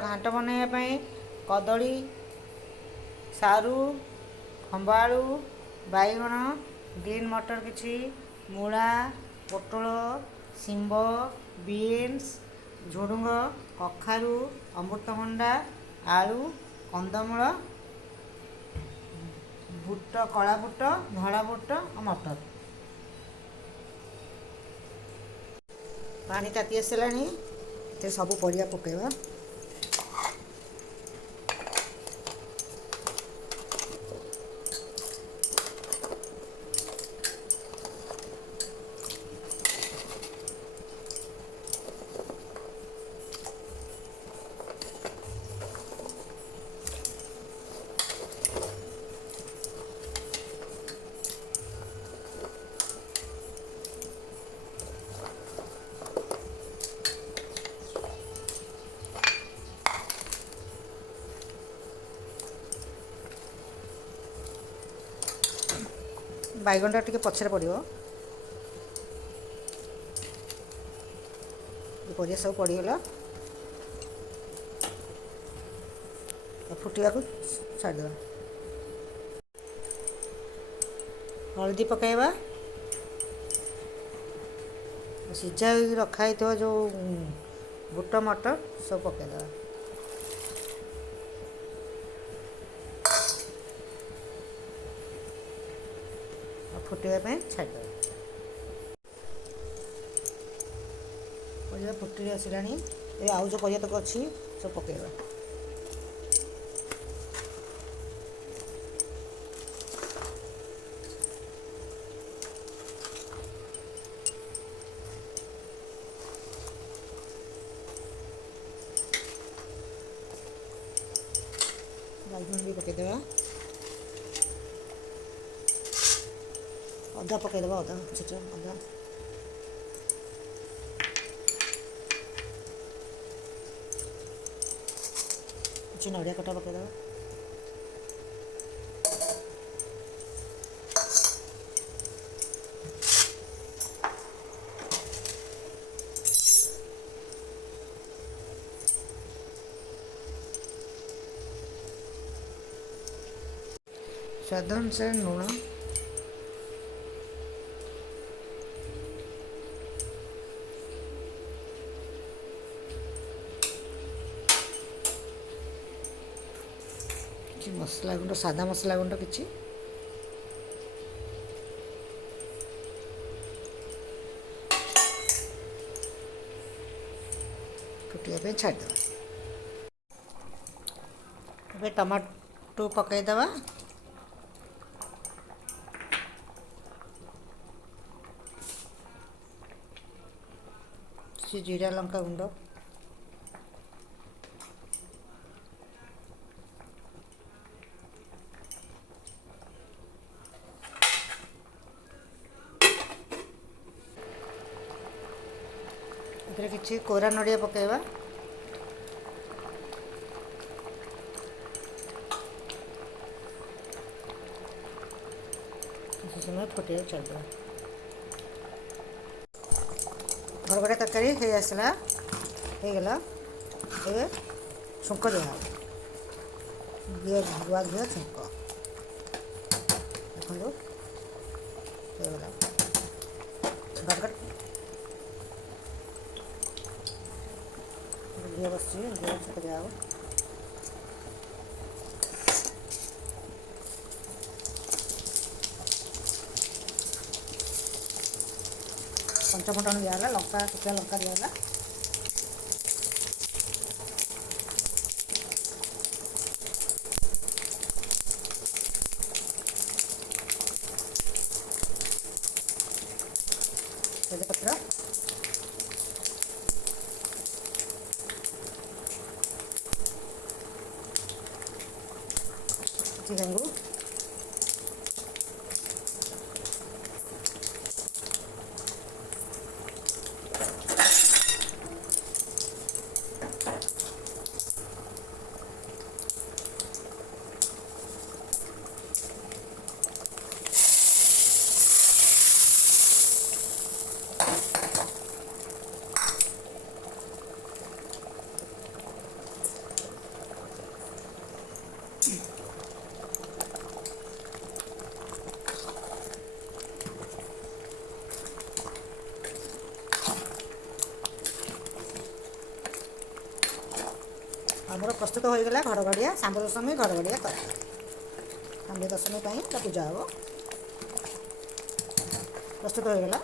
घांट बनवाई कदली सारू खंबा आलू बैगण ग्रीन मटर किछि मूला पोटल शिंब बीन्स झुडुंग कखारू अमृतभंडा आलू कंदमूल बुट कला बुट धला बुट और मटर पानी ताती आसलानी सब परिया पकेबा बैगनटा टिके पछरे पड़ो परिया सब पड़गला फुटा को छाड़देवा हल्दी पकाइबा सीझा रखाई जो बुट मटर सब पकईदेवा फुटापी छाड़देवा परिया फुटी आसला आउ जो परिया तक अच्छी सब पकईबा बैगन भी पकईदेवा अदा पकईदेवा अदा छोट अदा कुछ नड़िया कटा पकईदेवा स्वाद अनुसार लुण कि मसला गुंड सादा मसला गुंड कि फुटिया छाड़देवा टमाटो पकईदेवा जीरा लंका गुंड किसी कोरा नड़िया पकईबा किसी समय फुटे छाड़देवा बरगड़ा तरकारी हो आसला होगला ए छुंक दिया घी गुआ घी छुंक देखो होगला बरगड़ घी बस घी छुंक दिया पंचफुटन दिगला लंका शुखा लंका दिगला तेजपत्र चिकंगू ଆମର ପ୍ରସ୍ତୁତ ହୋଇଗଲା ଘରଗଡ଼ିଆ ଶାମ୍ବ ଦଶମୀ ଘରଗଡ଼ିଆ କରା। ଶାମ୍ବ ଦଶମୀ ପାଇଁ ପୂଜା ହେବ। ପ୍ରସ୍ତୁତ ହୋଇଗଲା।